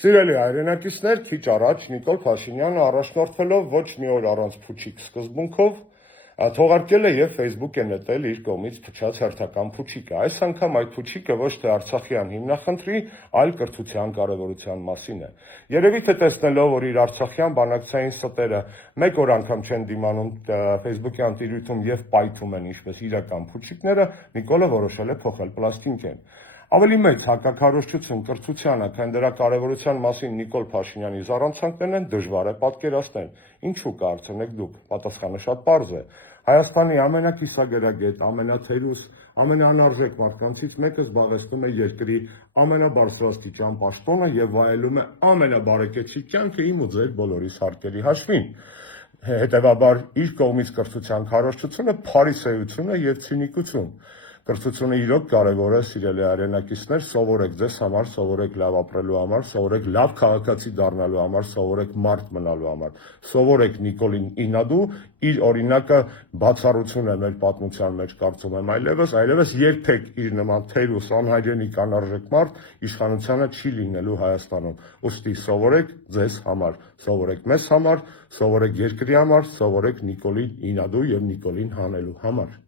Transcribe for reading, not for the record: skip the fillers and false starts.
Սիրելի հայրենակիցներ, քիչ առաջ Նիկոլ Փաշինյանը առաջնորդվելով ոչ մի օր առանց փուչիկ սկզբունքով թողարկել է եւ Facebook է նետել իր կողմից փչած հերթական փուչիկը։ Այս անգամ այդ փուչիկը ոչ թե Արցախյան հիմնախնդրի, այլ կրթության կարևորության մասին է։ Երևի թե տեսնելով, որ իր արցախյան բանակցային ստերը մեկ օր անգամ չեն դիմանում Facebook-յան տիրույթում եւ պայթում են ինչպես իրական փուչիկները, Նիկոլը որոշել է փոխել պլաստինկեն։ Ավելի մեծ հակաքարոզչություն կրթությանը, քան դրա կարևորության մասին Նիկոլ Փաշինյանի զառանցանքներն են, դժվար է պատկերացնել։ Ինչու կարծենեք դուք։ Պատասխանը շատ պարզ է։ Հայաստանի ամենակիսագերագետ, ամենաթերուս, ամենաանարժեք մարդկանցից մեկը զբաղեցնում է երկրի ամենաբարձրաստիճան պաշտոնը եւ վայելում է ամենաբարեկեցիկ կյանքը իմ ու ձեր բոլորիս հարկերի հաշվին։ Հետևաբար իր կողմից կրթության քարոզչությունը փարիսեություն է եւ ցինիկություն։ Կրթությունը իրոք կարևոր է, սիրելի հայրենակիցներ, սովորեք ձեզ համար, սովորեք լավ ապրելու համար, սովորեք լավ քաղաքացի դառնալու համար, սովորեք մարդ մնալու համար, սովորեք Նիկոլին Ինադու, իր օրինակը բացառություն է մեր պատմության մեջ, կարծում եմ, այլևս երբեք իր նման թերուս անհայրենիք անարժեք մարդ իշխանությանը չի լինելու Հայաստանում։ Ուստի սովորեք ձեզ համար, սովորեք մեզ համար, սովորեք երկրի համար, սովորեք Նիկոլին Ինադու եւ Նիկոլին հանելու համար։